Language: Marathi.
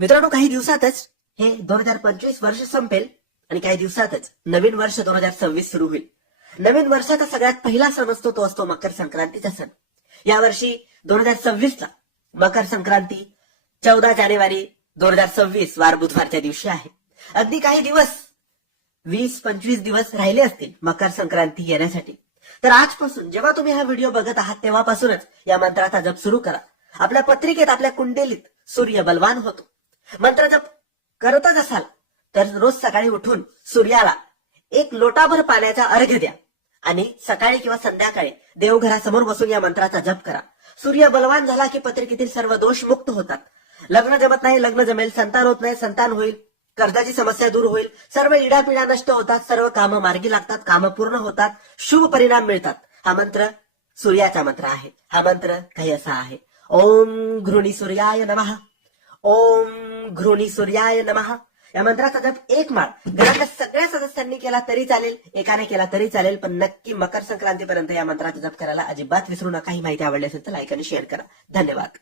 मित्रांनो काही दिवसातच हे दोन हजार पंचवीस वर्ष संपेल आणि काही दिवसातच नवीन वर्ष दोन हजार सव्वीस सुरू होईल. नवीन वर्षाचा सगळ्यात पहिला सण असतो तो असतो मकर संक्रांतीचा सण. यावर्षी दोन हजार सव्वीस ला मकर संक्रांती चौदा जानेवारी दोन हजार सव्वीस वार बुधवारच्या दिवशी आहे. अगदी काही दिवस वीस पंचवीस दिवस राहिले असतील मकर संक्रांती येण्यासाठी. तर आजपासून जेव्हा तुम्ही हा व्हिडिओ बघत आहात तेव्हापासूनच या मंत्राचा जप सुरू करा. आपल्या पत्रिकेत आपल्या कुंडेलीत सूर्य बलवान होतो. मंत्र जप करतच असाल तर रोज सकाळी उठून सूर्याला एक लोटाभर पाण्याचा अर्घ्य द्या. आणि सकाळी किंवा संध्याकाळी देवघरासमोर बसून या मंत्राचा जप करा. सूर्य बलवान झाला की पत्रिकेतील सर्व दोष मुक्त होतात. लग्न जमत नाही लग्न जमेल संतान होत नाही संतान होईल कर्जाची समस्या दूर होईल सर्व इडापिडा नष्ट होतात सर्व कामं मार्गी लागतात कामं पूर्ण होतात शुभ परिणाम मिळतात. हा मंत्र सूर्याचा मंत्र आहे. हा मंत्र काही असा आहे. ओम घृणी सूर्याय नमः. ओम घृणी सूर्याय नमः. या मंत्राचा जप एक माळ. घरातल्या सगळ्या सदस्यांनी केला तरी चालेल एकाने केला तरी चालेल पण नक्की मकर संक्रांतीपर्यंत या मंत्राचा जप करायला अजिबात विसरू नका. ही माहिती आवडली असेल तर लाईक आणि शेअर करा. धन्यवाद.